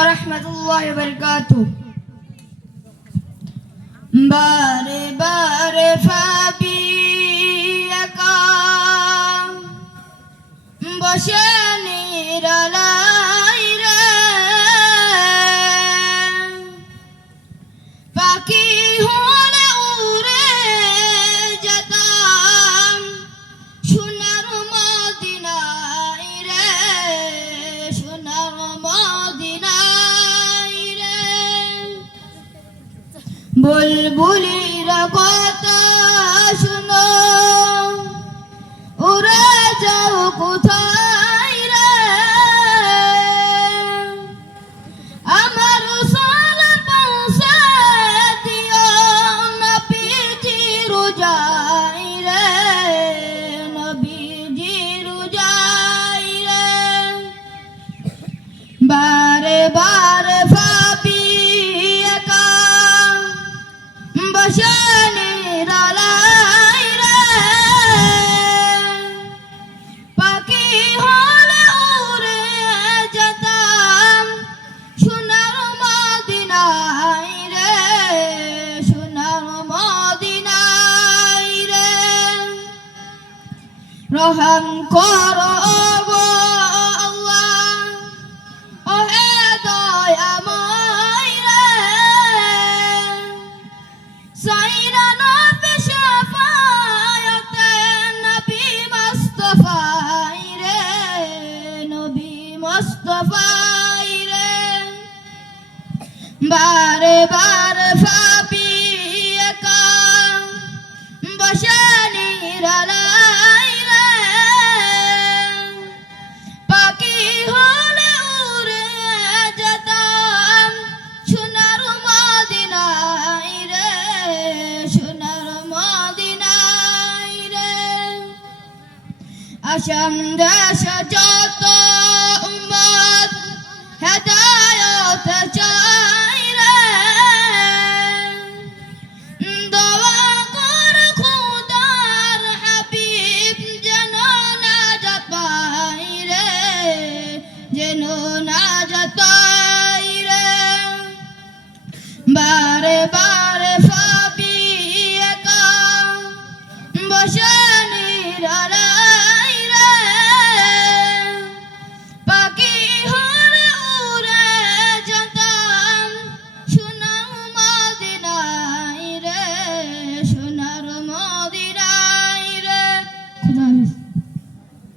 ওয়া রাহমাতুল্লাহি ওয়া বারাকাতুহু। বারে বারে ভাবি একা বসে নিরালাই রে, পাখি হলে উড়ে যেতাম সোনার মদিনায় রে, সোনার মদিনায় রে। বুলবুলিরা কথা শুনো, উড়ে যাও কোথায় রে, আমার সালাম পৌঁছে দিও নবীজি রোজাই রে, নবীজি রোজাই রে। বারে বারে ভাবি একা বসে নিরালাই রে, পাখি হলে উড়ে যেতাম সোনার মদিনায় রে, সোনার মদিনায় রে। রহম করো গো আল্লাহ, ওহে দয়াময় রে, সাইরা নবী শাফায়াতে নবী মুস্তাফাই রে, নবী মুস্তাফাই রে। বারে বারে ভাবি একা বসে নিরালাই রে, পাখি হলে উড়ে যেতাম সোনার মদিনায় রে, সোনার মদিনায় রে। আসাম দেশ যত উম্মত হেদায়েত চাই রে, দোয়া কর খোদার হাবিব যেন নাজাত পাই রে, যেন নাজাত পাই রে। বারে বারে